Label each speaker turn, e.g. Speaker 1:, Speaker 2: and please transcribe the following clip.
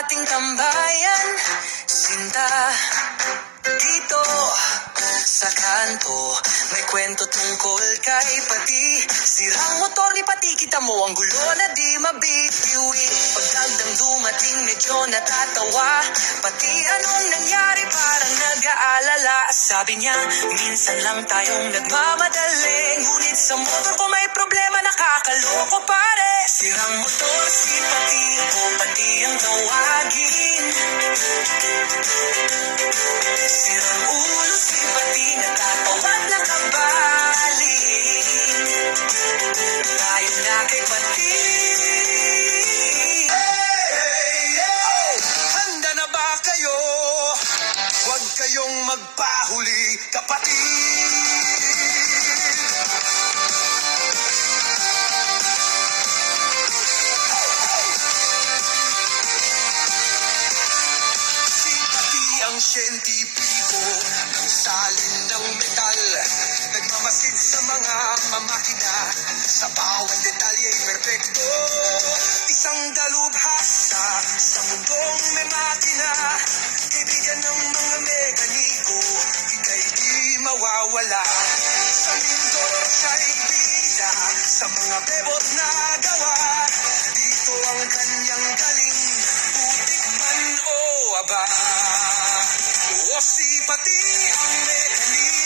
Speaker 1: ating tambayan. Sinta dito sa kanto. May kwento tungkol kay pati. Sirang motor ni pati kita mo Ang gulo na di mabitiwi Pagdagdang dumating medyo natatawa. Pati anong nangyari? Parang nag-aalala. Sabi niya minsan lang tayong nagmamadali. Ngunit sa motor ko may problema nakakaloko pare. Sirang motor si pati. Ko pati ang
Speaker 2: gawa. Magpahuli, kapatid! Simpati ang siyentipiko ng salin ng metal. Nagmamasid sa mga mamakina Sa bawat detalye perpekto Isang dalubhasa sa mundong may makina. Kaibigan ng mga mekaniko Ika'y di mawawala. Sa mundo siya'y bida Sa mga bebot na gawa. Dito ang kanyang galing Putik man o aba. O si pati ang mekaniko